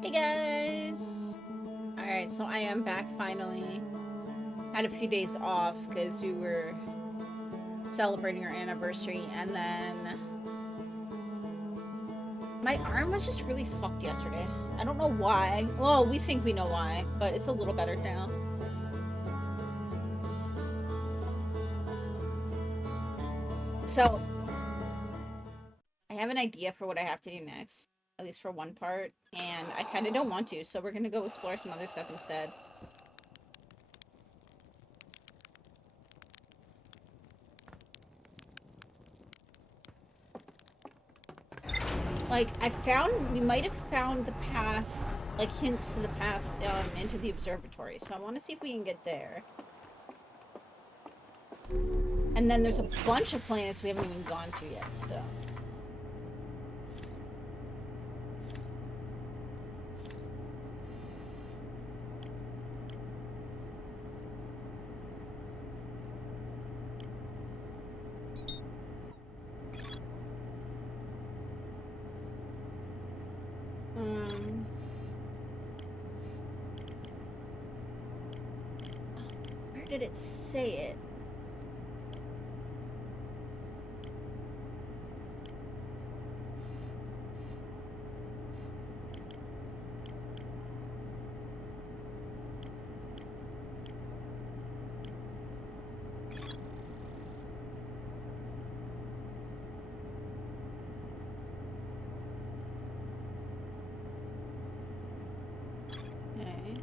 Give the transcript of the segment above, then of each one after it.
Hey guys! Alright, so I am back finally. Had a few days off because we were celebrating our anniversary, and then my arm was just really fucked yesterday. I don't know why. Well, we think we know why, but it's a little better now. So, I have an idea for what I have to do next, at least for one part, and I kind of don't want to, so we're gonna go explore some other stuff instead. Like, we might have found the path, like hints to the path into the observatory. So I want to see if we can get there. And then there's a bunch of planets we haven't even gone to yet, so. Where did it say it? Okay.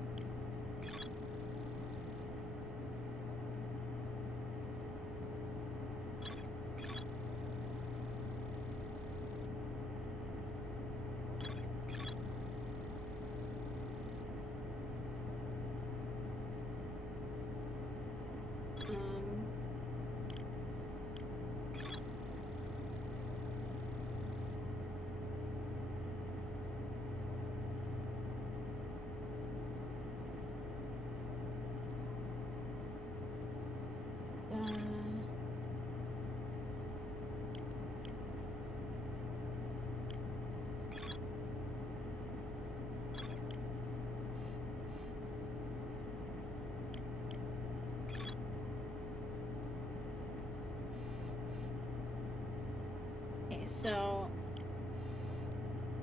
Okay, so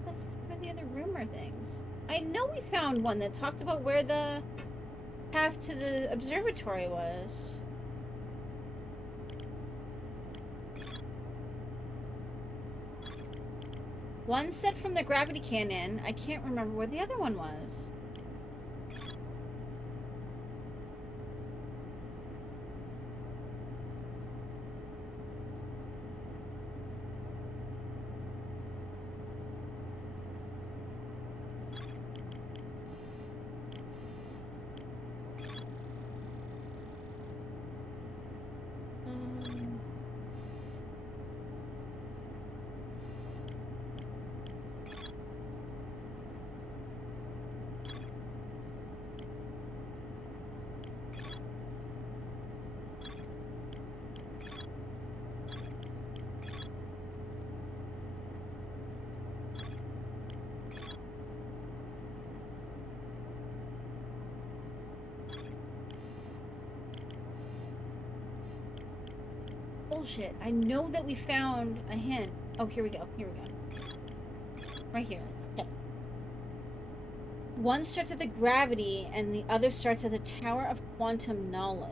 what the fuck are the other rumor things? I know we found one that talked about where the path to the observatory was. One said from the gravity cannon. I can't remember where the other one was. Bullshit. I know that we found a hint. Oh, here we go. Here we go. Right here. Okay. One starts at the gravity, and the other starts at the Tower of Quantum Knowledge.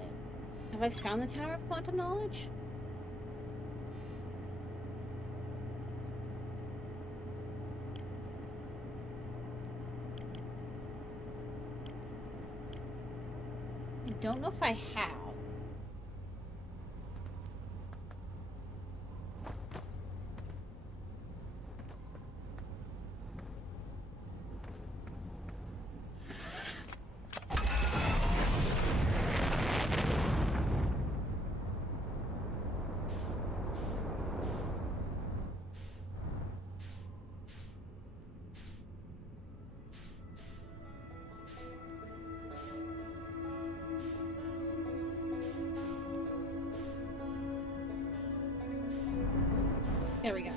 Have I found the Tower of Quantum Knowledge? I don't know if I have. There we go.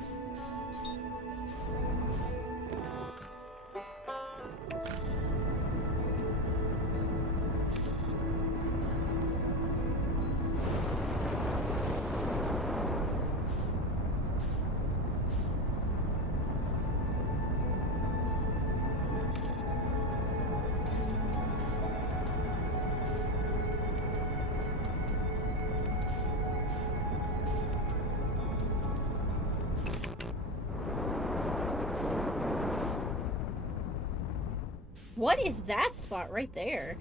What is that spot right there?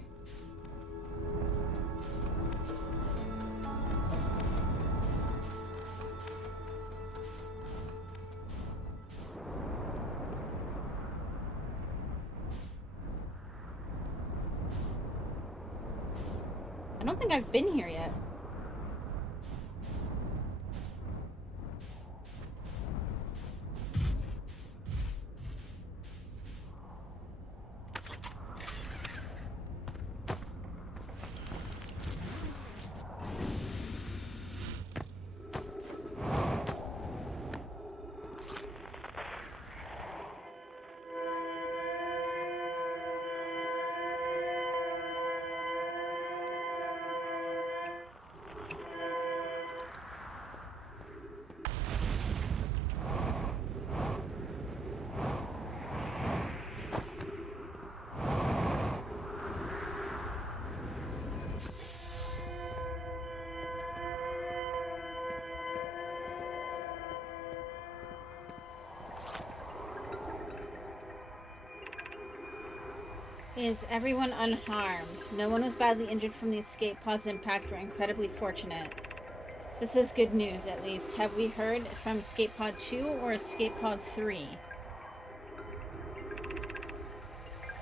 I don't think I've been here yet. Is everyone unharmed? No one was badly injured from the escape pod's impact. We're incredibly fortunate. This is good news, at least. Have we heard from Escape Pod 2 or Escape Pod 3?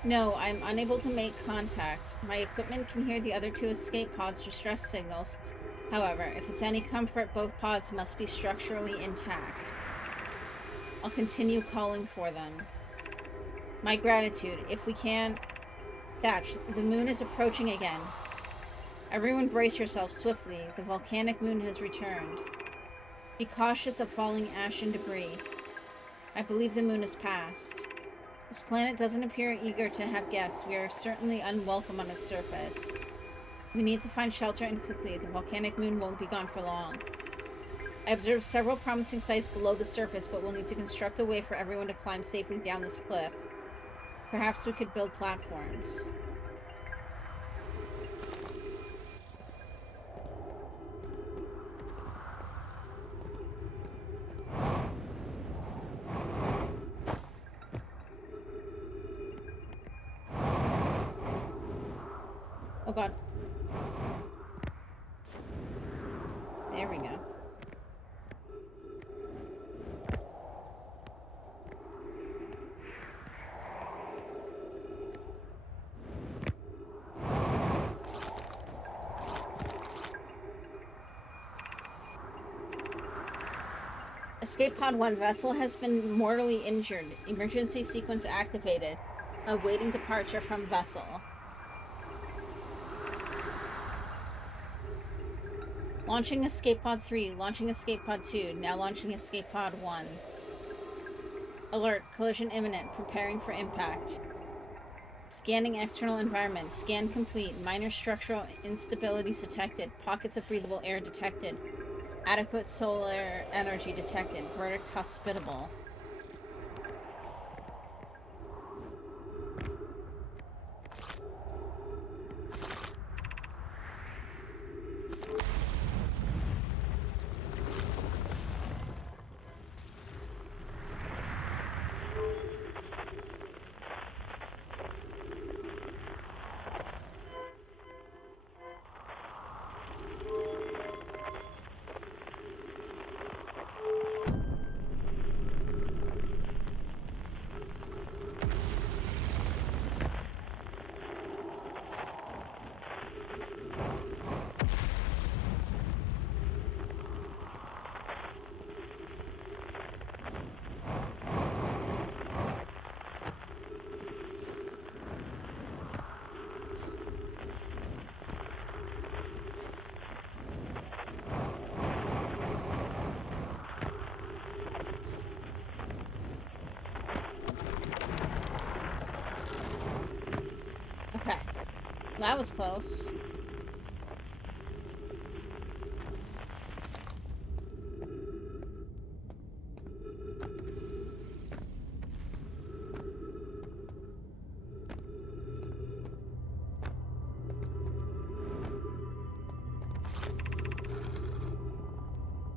No, I'm unable to make contact. My equipment can hear the other two escape pods' distress signals. However, if it's any comfort, both pods must be structurally intact. I'll continue calling for them. My gratitude. If we can... Thatch, the moon is approaching again. Everyone brace yourself swiftly. The volcanic moon has returned. Be cautious of falling ash and debris. I believe the moon has passed. This planet doesn't appear eager to have guests. We are certainly unwelcome on its surface. We need to find shelter and quickly. The volcanic moon won't be gone for long. I observed several promising sites below the surface, but we'll need to construct a way for everyone to climb safely down this cliff. Perhaps we could build platforms. Oh god. There we go. Escape Pod 1 vessel has been mortally injured. Emergency sequence activated. Awaiting departure from vessel. Launching Escape Pod 3. Launching Escape Pod 2. Now launching Escape Pod 1. Alert. Collision imminent. Preparing for impact. Scanning external environment. Scan complete. Minor structural instabilities detected. Pockets of breathable air detected. Adequate solar energy detected. Verdict hospitable. Okay. That was close.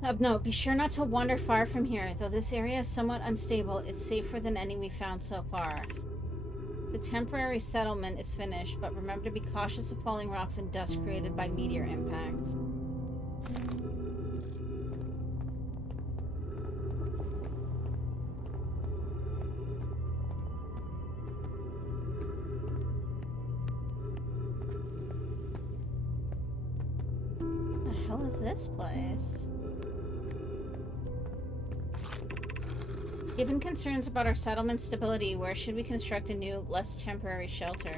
Of note, be sure not to wander far from here. Though this area is somewhat unstable, it's safer than any we've found so far. The temporary settlement is finished, but remember to be cautious of falling rocks and dust created by meteor impacts. What the hell is this place? Given concerns about our settlement's stability, where should we construct a new, less temporary shelter?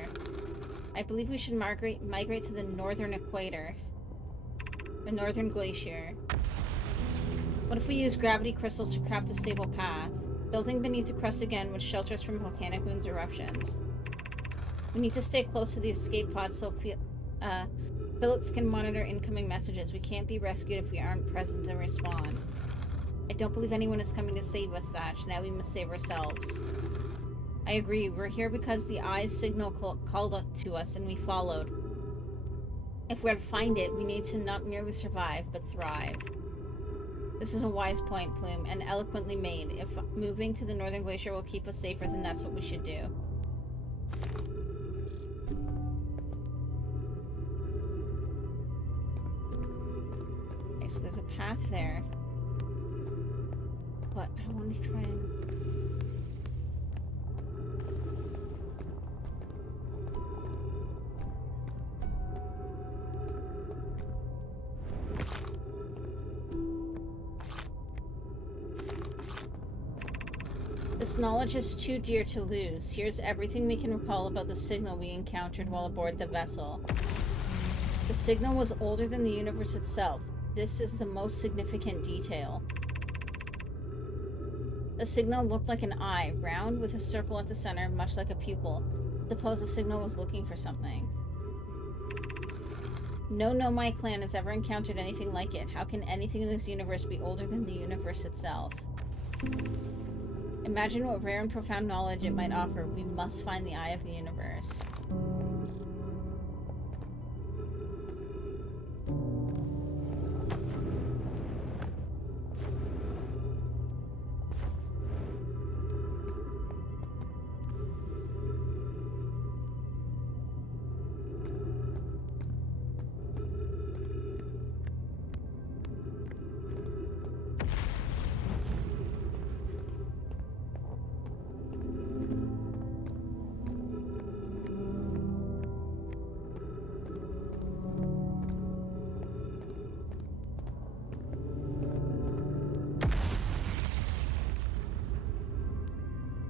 I believe we should migrate to the northern equator. The northern glacier. What if we use gravity crystals to craft a stable path? Building beneath the crust again would shelter us from volcanic moon's eruptions. We need to stay close to the escape pod so Phillips can monitor incoming messages. We can't be rescued if we aren't present and respond. I don't believe anyone is coming to save us, Thatch. Now we must save ourselves. I agree. We're here because the Eye's signal called to us and we followed. If we're to find it, we need to not merely survive, but thrive. This is a wise point, Plume, and eloquently made. If moving to the northern glacier will keep us safer, then that's what we should do. Okay, so there's a path there. But I want to try and... This knowledge is too dear to lose. Here's everything we can recall about the signal we encountered while aboard the vessel. The signal was older than the universe itself. This is the most significant detail. The signal looked like an eye, round with a circle at the center, much like a pupil. Suppose the signal was looking for something. No Nomai clan has ever encountered anything like it. How can anything in this universe be older than the universe itself? Imagine what rare and profound knowledge it might offer. We must find the eye of the universe.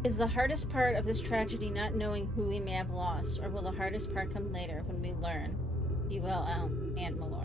Is the hardest part of this tragedy not knowing who we may have lost, or will the hardest part come later when we learn? You will, Aunt Mallory.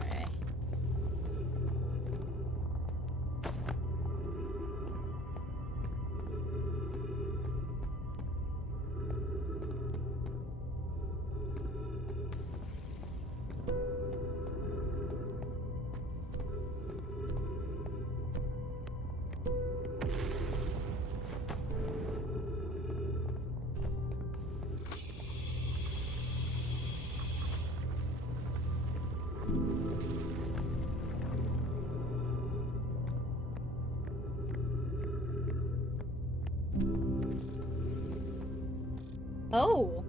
Oh!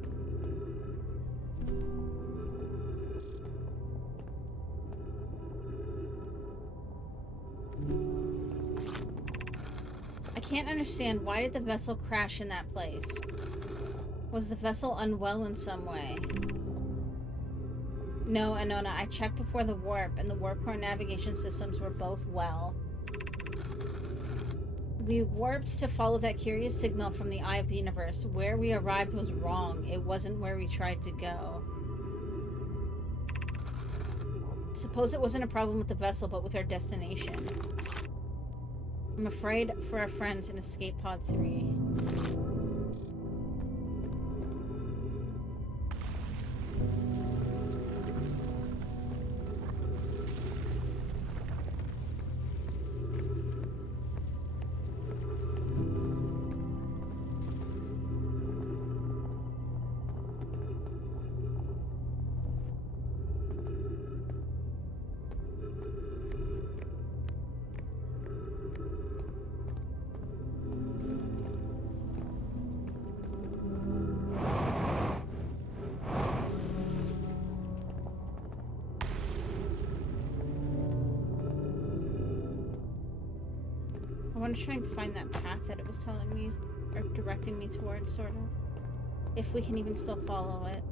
I can't understand, why did the vessel crash in that place? Was the vessel unwell in some way? No, Anona, I checked before the warp, and the warp core navigation systems were both well. We warped to follow that curious signal from the Eye of the Universe. Where we arrived was wrong. It wasn't where we tried to go. Suppose it wasn't a problem with the vessel, but with our destination. I'm afraid for our friends in Escape Pod 3. I'm trying to find that path that it was telling me, or directing me towards, sort of. If we can even still follow it.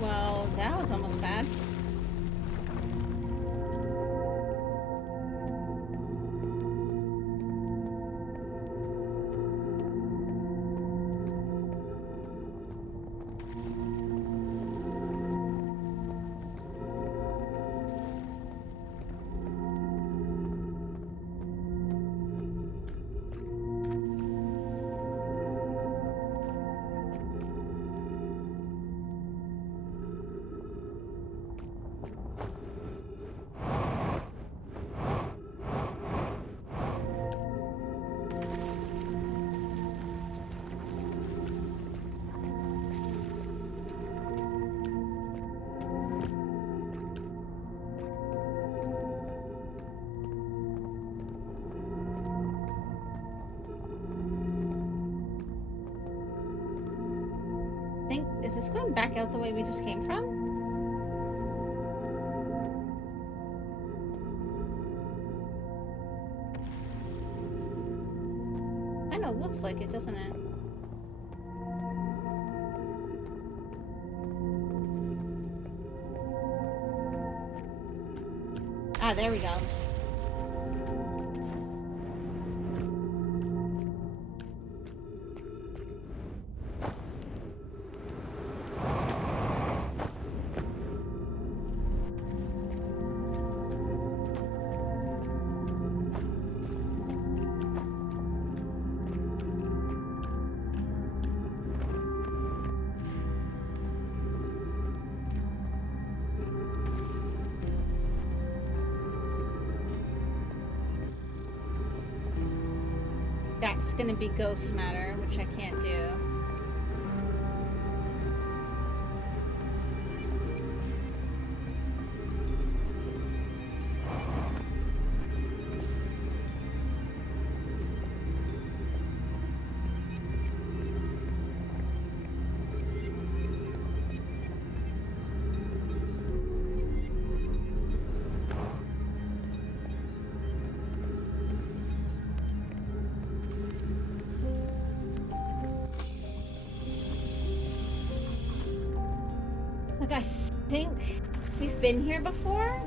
Well, that was almost bad. Is this going back out the way we just came from? I know, looks like it, doesn't it? Ah, there we go. That's gonna be ghost matter, which I can't do. Like, I think we've been here before?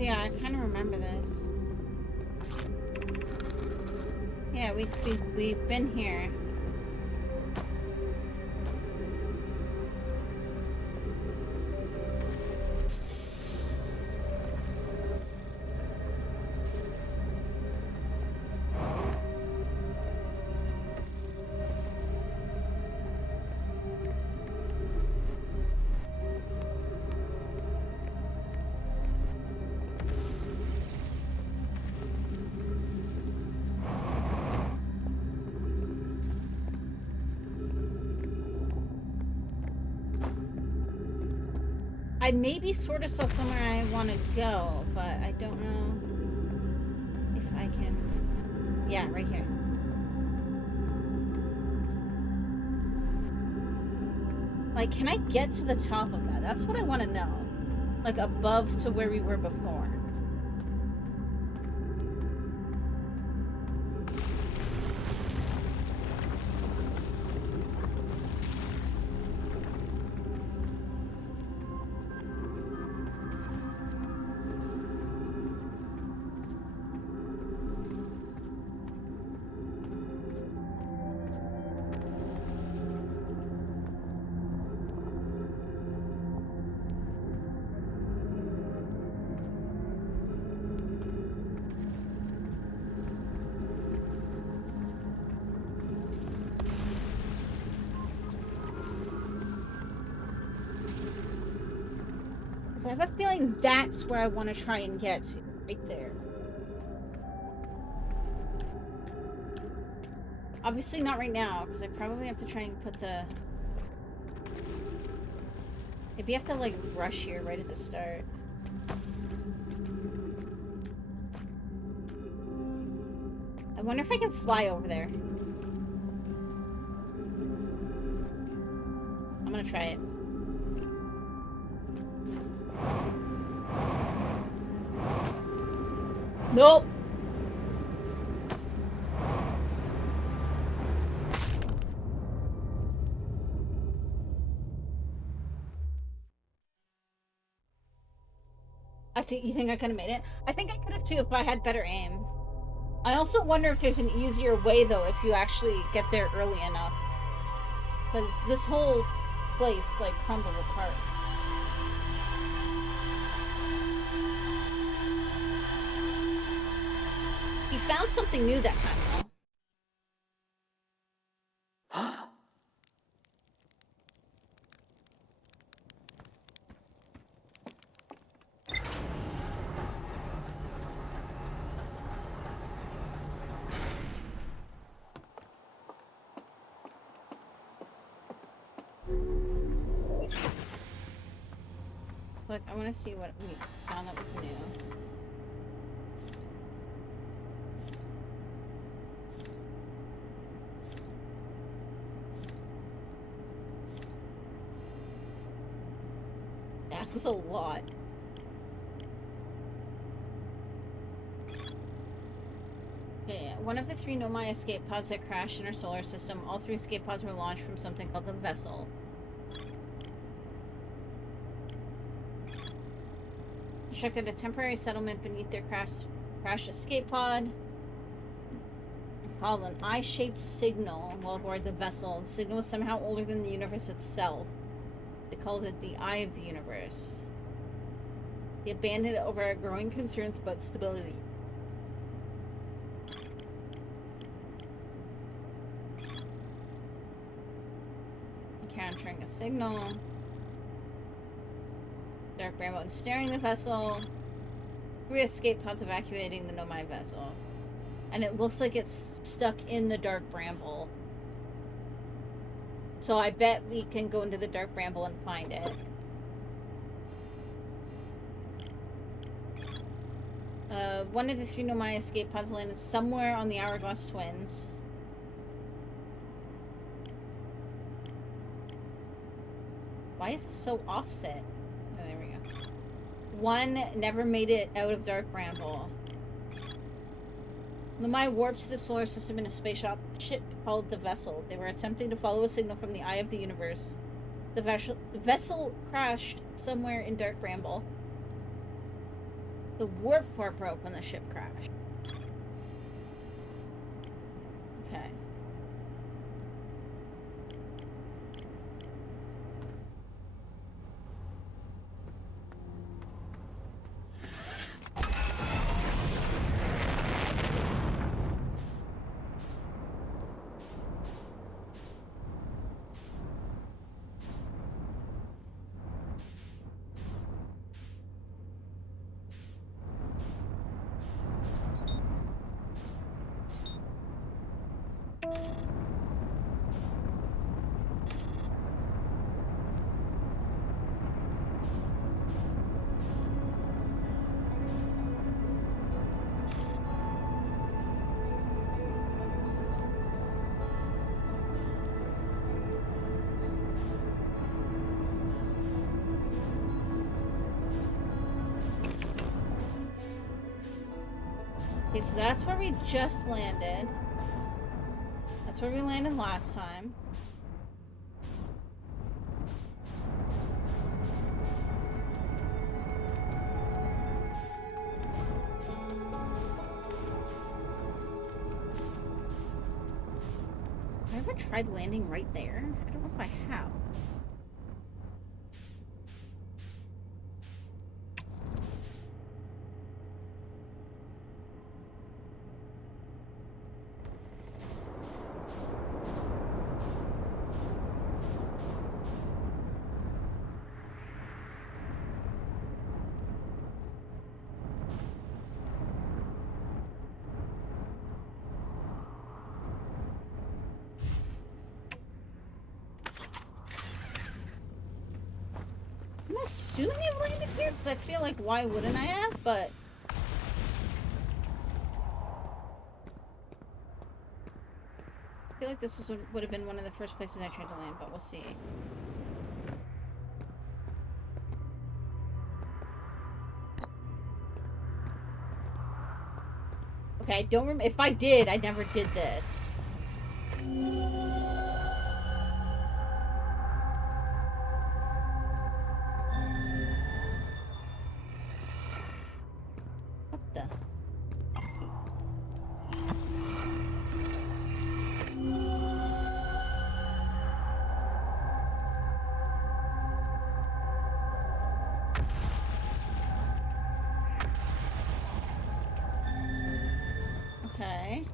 Yeah, I kind of remember this. Yeah, we've been here. I maybe sort of saw somewhere I want to go, but I don't know if I can... Yeah, right here. Like, can I get to the top of that? That's what I want to know. Like, above to where we were before. I have a feeling that's where I want to try and get to, right there. Obviously not right now, because I probably have to try and put the... Maybe I have to, like, rush here right at the start. I wonder if I can fly over there. I'm gonna try it. Nope. You think I could have made it? I think I could have too if I had better aim. I also wonder if there's an easier way though if you actually get there early enough. Because this whole place like crumbles apart. You found something new that time though. Look, I want to see what we found that was new. That was a lot. Okay, one of the 3 Nomai escape pods that crashed in our solar system, all 3 escape pods were launched from something called the Vessel. Constructed a temporary settlement beneath their crashed escape pod. Called an eye-shaped signal while aboard the vessel. The signal was somehow older than the universe itself. They called it the Eye of the Universe. They abandoned it over growing concerns about stability. Encountering a signal. Dark Bramble and staring the vessel. 3 escape pods evacuating the Nomai vessel. And it looks like it's stuck in the Dark Bramble. So I bet we can go into the Dark Bramble and find it. One of the 3 Nomai escape pods landed somewhere on the Hourglass Twins. Why is this so offset? Oh, there we go. 1 never made it out of Dark Bramble. Nomai warped to the solar system in a spaceship called the Vessel. They were attempting to follow a signal from the Eye of the Universe. The vessel crashed somewhere in Dark Bramble. The warp core broke when the ship crashed. Okay. Okay, so that's where we just landed. That's where we landed last time. Have I ever tried landing right there? I don't know if I have. I'm assuming I've landed here because I feel like why wouldn't I have, but I feel like this would have been one of the first places I tried to land, but we'll see. Okay, I don't remember. If I did, I never did this. What the? Okay.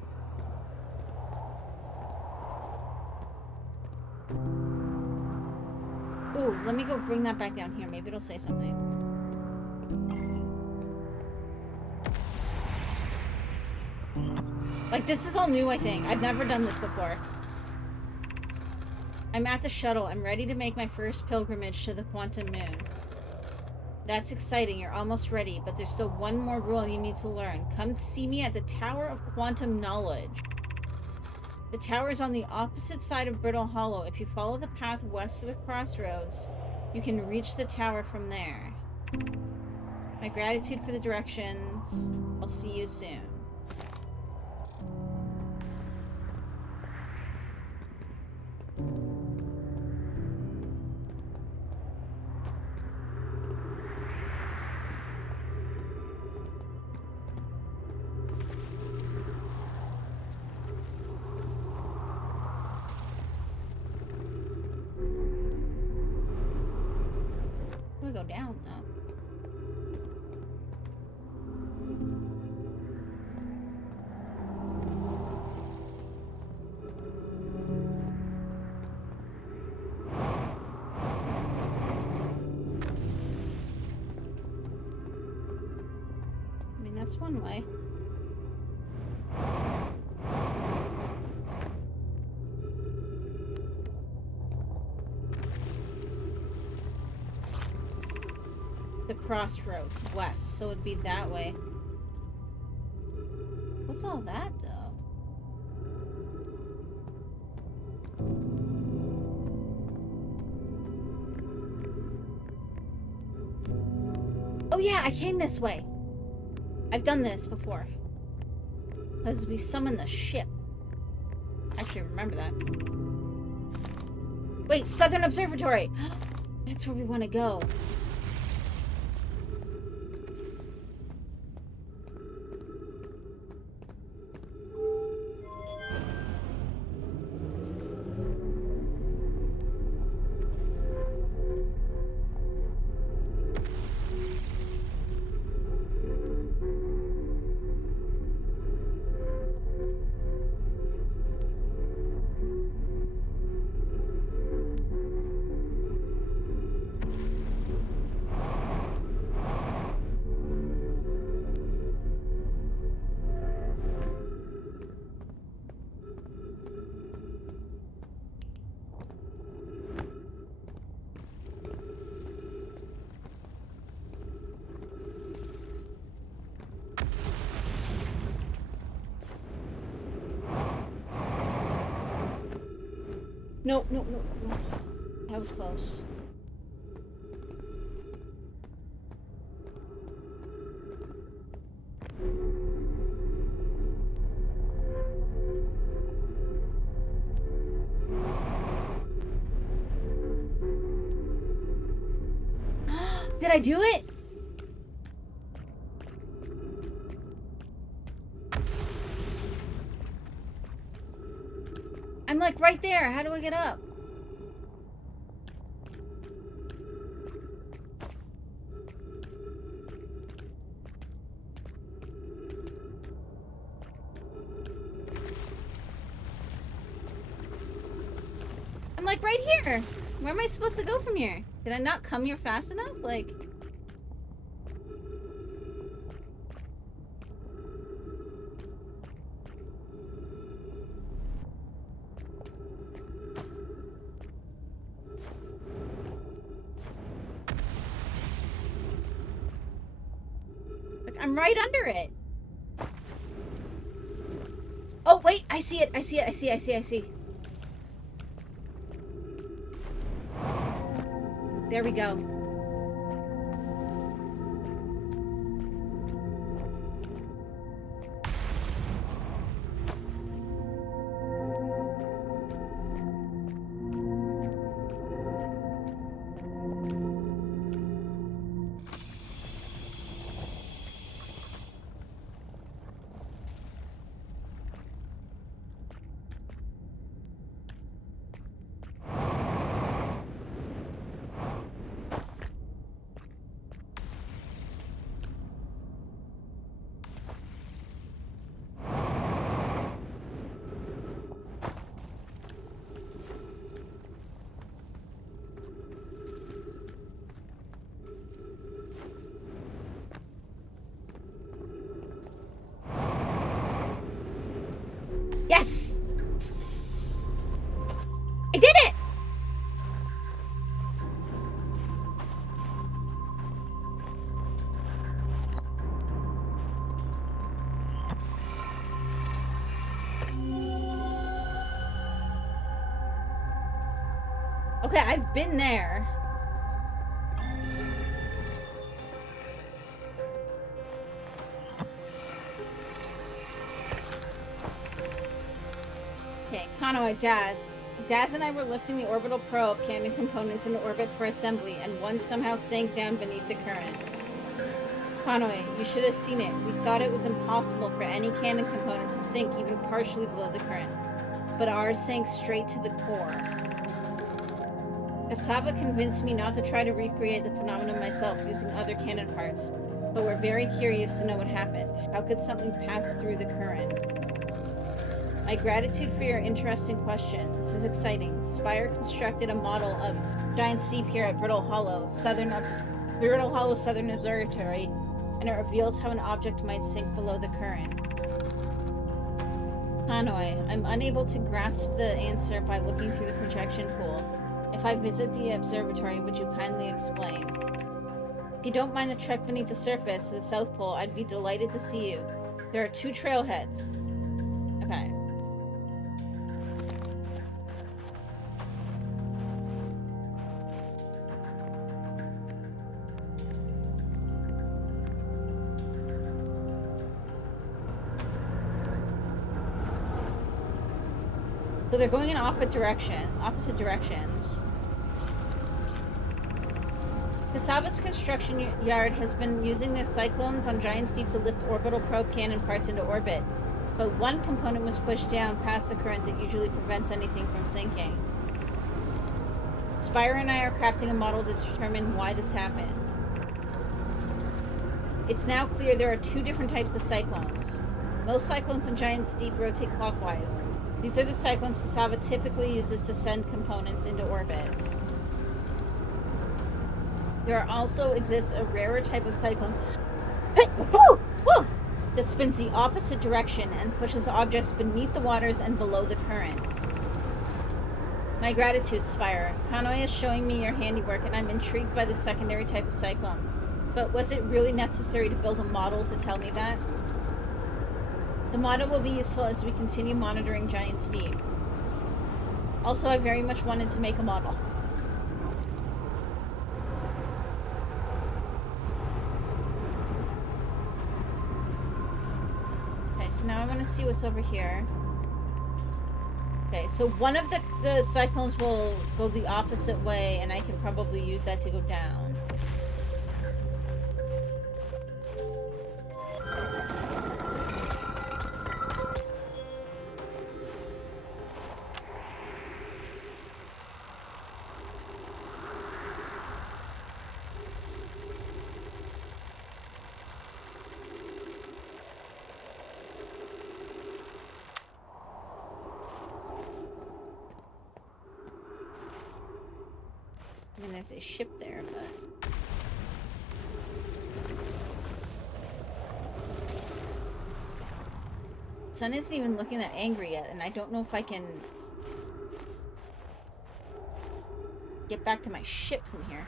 Ooh, let me go bring that back down here. Maybe it'll say something. Like, this is all new, I think. I've never done this before. I'm at the shuttle. I'm ready to make my first pilgrimage to the Quantum Moon. That's exciting. You're almost ready, but there's still one more rule you need to learn. Come see me at the Tower of Quantum Knowledge. The tower is on the opposite side of Brittle Hollow. If you follow the path west of the crossroads, you can reach the tower from there. My gratitude for the directions. I'll see you soon. I'm gonna go down though. I mean, that's one way. The crossroads west, so it'd be that way. What's all that though? Oh yeah, I came this way. I've done this before. As we summon the ship. Actually, remember that. Wait, Southern Observatory! That's where we want to go. No, no, no, no. That was close. Did I do it? I'm like right there. How do I get up? I'm like right here. Where am I supposed to go from here? Did I not come here fast enough? Like... I'm right under it. Oh, wait. I see it. I see it. I see. I see. I see. There we go. Yes! I did it! Okay, I've been there. Okay, Conway, Daz. Daz and I were lifting the orbital probe cannon components into orbit for assembly, and one somehow sank down beneath the current. Conway, you should have seen it. We thought it was impossible for any cannon components to sink even partially below the current, but ours sank straight to the core. Cassava convinced me not to try to recreate the phenomenon myself using other cannon parts, but we're very curious to know what happened. How could something pass through the current? My gratitude for your interesting question. This is exciting. Spire constructed a model of Giant Steep here at Brittle Hollow Southern Observatory, and it reveals how an object might sink below the current. Hanoi, I'm unable to grasp the answer by looking through the projection pool. If I visit the observatory, would you kindly explain? If you don't mind the trek beneath the surface to the South Pole, I'd be delighted to see you. There are 2 trailheads. Okay. So they're going in opposite directions. Cassava's construction yard has been using the cyclones on Giant Steep to lift orbital probe cannon parts into orbit, but one component was pushed down past the current that usually prevents anything from sinking. Spire and I are crafting a model to determine why this happened. It's now clear there are 2 different types of cyclones. Most cyclones on Giant Steep rotate clockwise. These are the cyclones Cassava typically uses to send components into orbit. There also exists a rarer type of cyclone that spins the opposite direction and pushes objects beneath the waters and below the current. My gratitude, Spire. Kanoi is showing me your handiwork, and I'm intrigued by the secondary type of cyclone. But was it really necessary to build a model to tell me that? The model will be useful as we continue monitoring Giant Steep. Also, I very much wanted to make a model. Okay, so now I want to see what's over here. Okay, so one of the cyclones will go the opposite way, and I can probably use that to go down. I mean, there's a ship there, but... Sun isn't even looking that angry yet, and I don't know if I can... get back to my ship from here.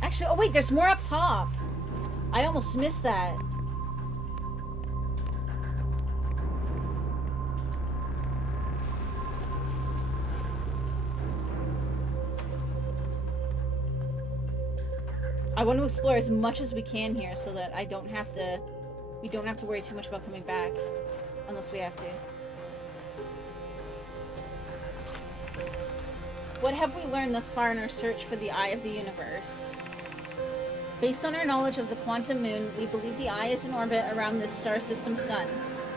Actually, oh wait, there's more up top. I almost missed that. I want to explore as much as we can here so that we don't have to worry too much about coming back. Unless we have to. What have we learned thus far in our search for the Eye of the Universe? Based on our knowledge of the quantum moon, we believe the Eye is in orbit around this star system sun.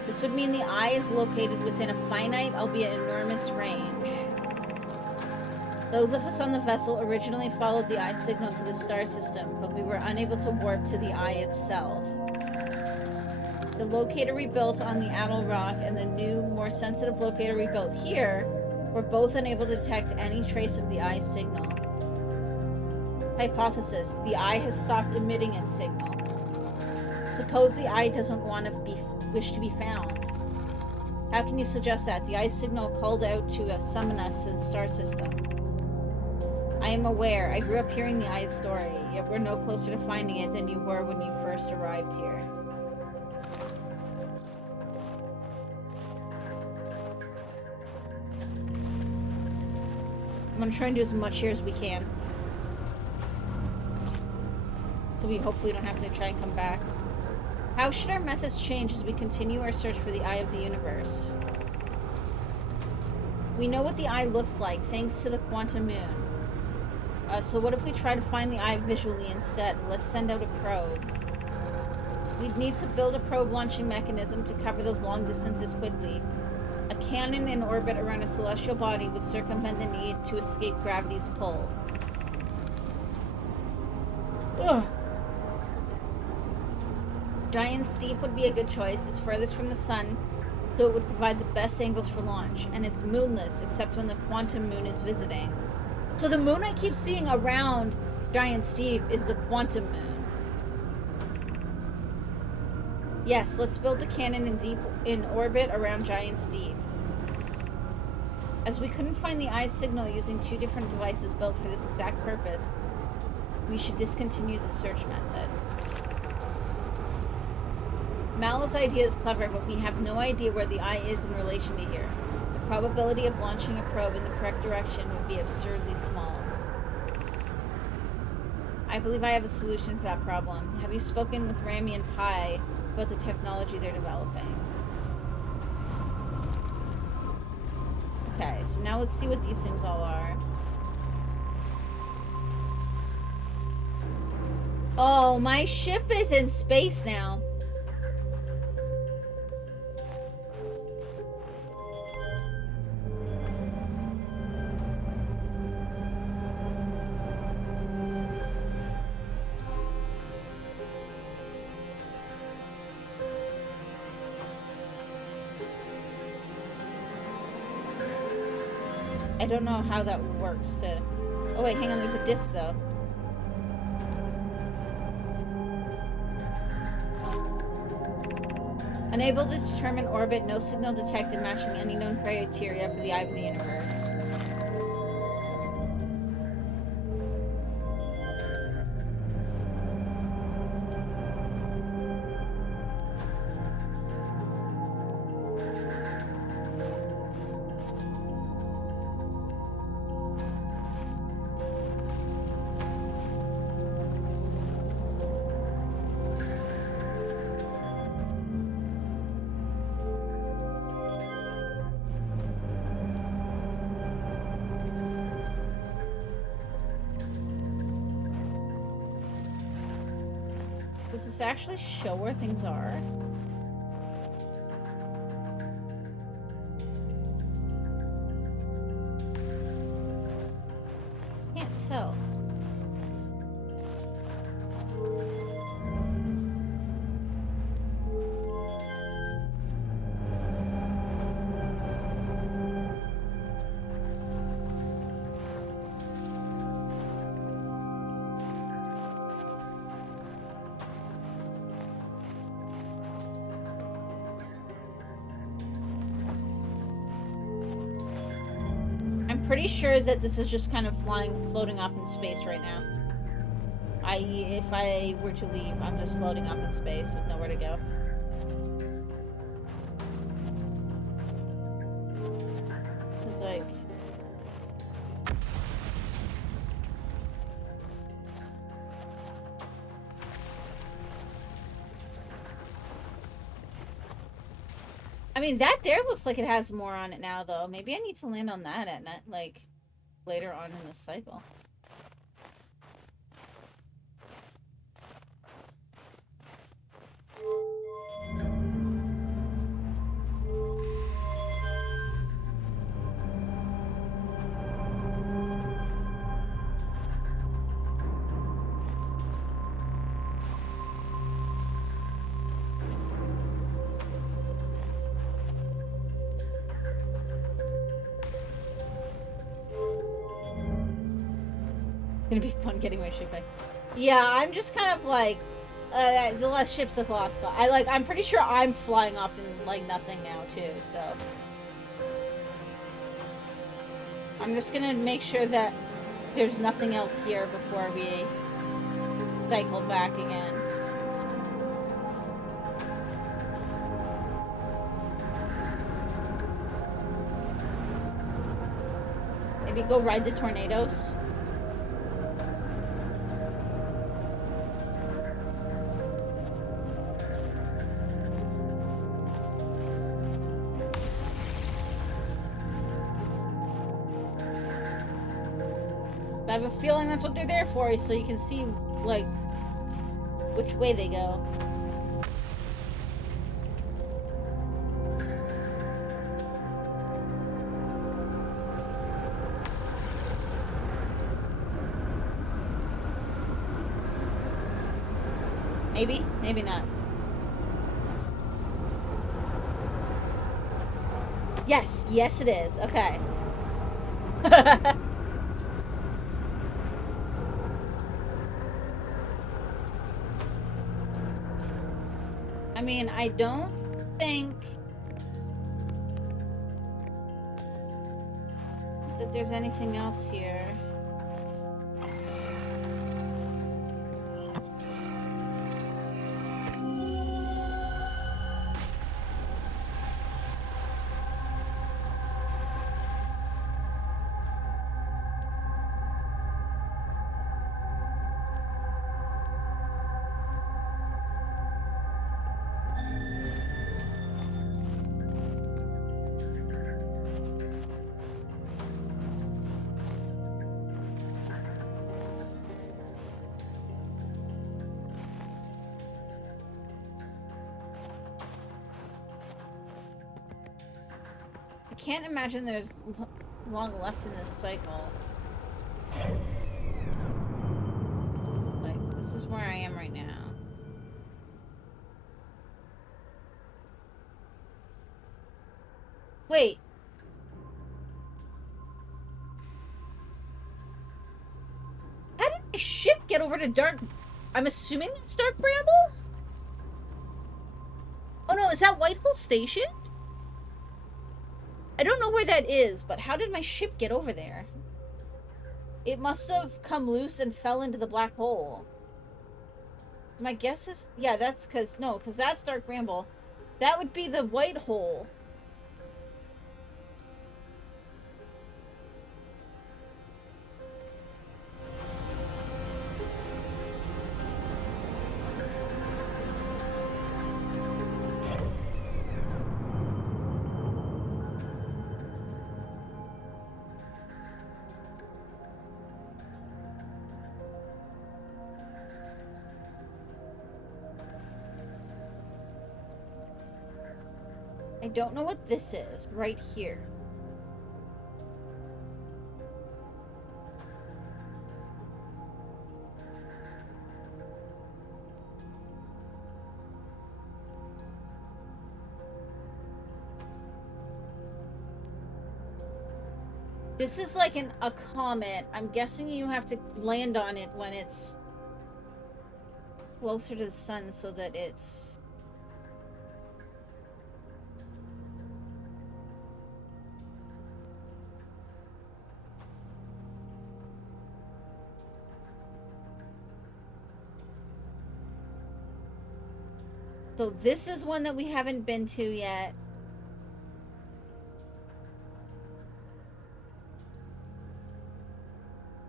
This would mean the Eye is located within a finite, albeit enormous, range. Those of us on the vessel originally followed the Eye signal to the star system, but we were unable to warp to the Eye itself. The locator we built on the Addle Rock and the new, more sensitive locator we built here were both unable to detect any trace of the Eye's signal. Hypothesis: the Eye has stopped emitting its signal. Suppose the Eye doesn't wish to be found. How can you suggest that? The Eye's signal called out to summon us to the star system. I am aware. I grew up hearing the Eye's story, yet we're no closer to finding it than you were when you first arrived here. I'm gonna try and do as much here as we can. So we hopefully don't have to try and come back. How should our methods change as we continue our search for the Eye of the Universe? We know what the Eye looks like, thanks to the quantum moon. So what if we try to find the Eye visually instead? Let's send out a probe. We'd need to build a probe launching mechanism to cover those long distances quickly. A cannon in orbit around a celestial body would circumvent the need to escape gravity's pull. Ugh. Giant Steep would be a good choice. It's furthest from the sun, so it would provide the best angles for launch, and it's moonless except when the quantum moon is visiting. So the moon I keep seeing around Giant Steep is the quantum moon. Yes, let's build the cannon in orbit around Giant Steep. As we couldn't find the Eye's signal using two different devices built for this exact purpose, we should discontinue the search method. Mallow's idea is clever, but we have no idea where the Eye is in relation to here. The probability of launching a probe in the correct direction would be absurdly small. I believe I have a solution for that problem. Have you spoken with Rami and Pi about the technology they're developing? Okay, so now let's see what these things all are. Oh, my ship is in space now. I don't know how that works to... Oh wait, hang on, there's a disc though. Unable to determine orbit, no signal detected matching any known criteria for the Eye of the Universe. Does this actually show where things are? Can't tell. pretty sure that this is just kind of floating off in space right now. If I were to leave, I'm just floating off in space with nowhere to go. It's like... I mean, that there looks like it has more on it now, though. Maybe I need to land on that at night, like, later on in the cycle. Gonna be fun getting my ship back. Yeah, I'm just kind of like, the last ships of lost. I'm pretty sure I'm flying off in, like, nothing now, too, so. I'm just gonna make sure that there's nothing else here before we cycle back again. Maybe go ride the tornadoes. I have a feeling that's what they're there for, so you can see, like, which way they go. Maybe? Maybe not. Yes! Yes, it is. Okay. I mean, I don't think that there's anything else here. I can't imagine there's long left in this cycle. Like, this is where I am right now. Wait. How did my ship get over to Dark... I'm assuming that's Dark Bramble? Oh no, is that Whitehole Station? I don't know where that is, but how did my ship get over there? It must have come loose and fell into the black hole. My guess is... Yeah, that's because... No, because that's Dark Bramble. That would be the white hole. I don't know what this is right here. This is like a comet. I'm guessing you have to land on it when it's closer to the sun so that it's... So this is one that we haven't been to yet.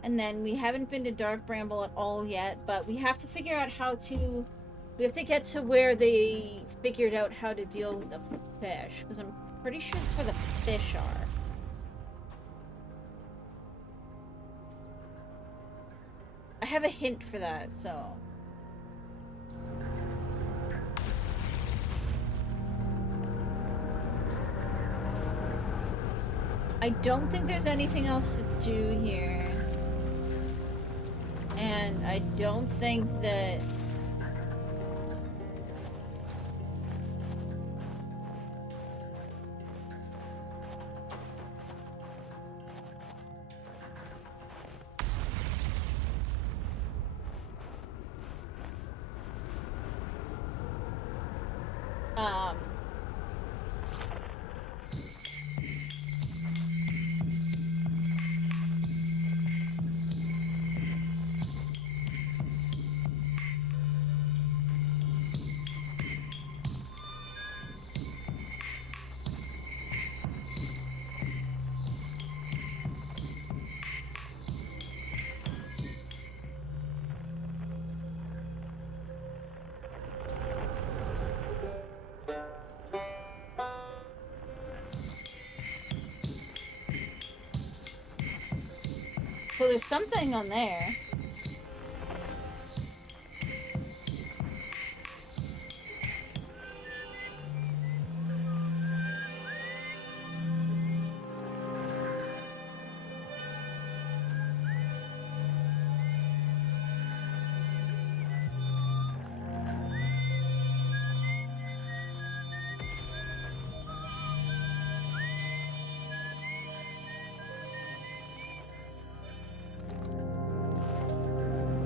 And then we haven't been to Dark Bramble at all yet, but we have to figure out how to... We have to get to where they figured out how to deal with the fish, because I'm pretty sure it's where the fish are. I have a hint for that, so... I don't think there's anything else to do here. And I don't think that... So there's something on there.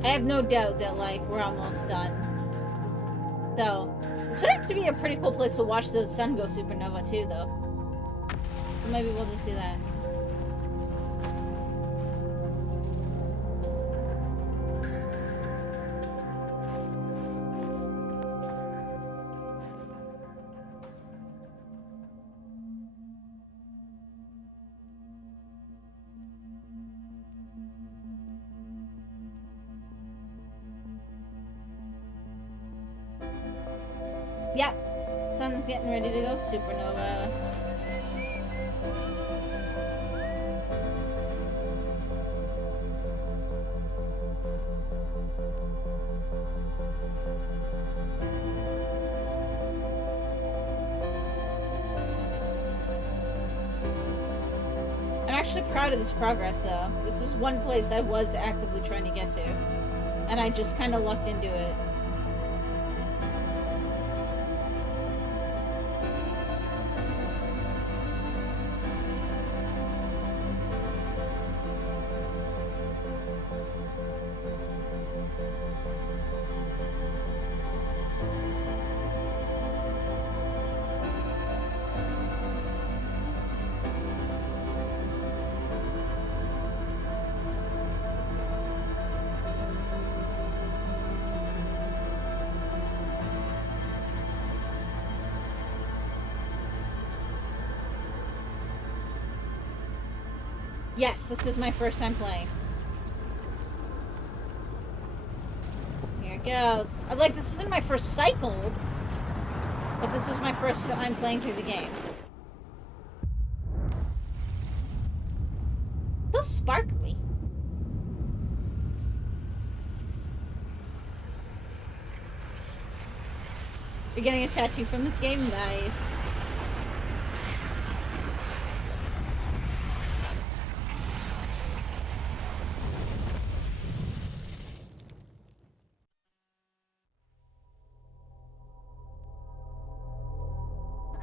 I have no doubt that, like, we're almost done. So, this would have to be a pretty cool place to watch the sun go supernova, too, though. So maybe we'll just do that. Yep. Sun's getting ready to go supernova. I'm actually proud of this progress, though. This is one place I was actively trying to get to. And I just kind of lucked into it. Yes, this is my first time playing. Here it goes. This isn't my first cycle, but this is my first time playing through the game. So sparkly. You're getting a tattoo from this game? Nice.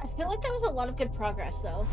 I feel like that was a lot of good progress, though.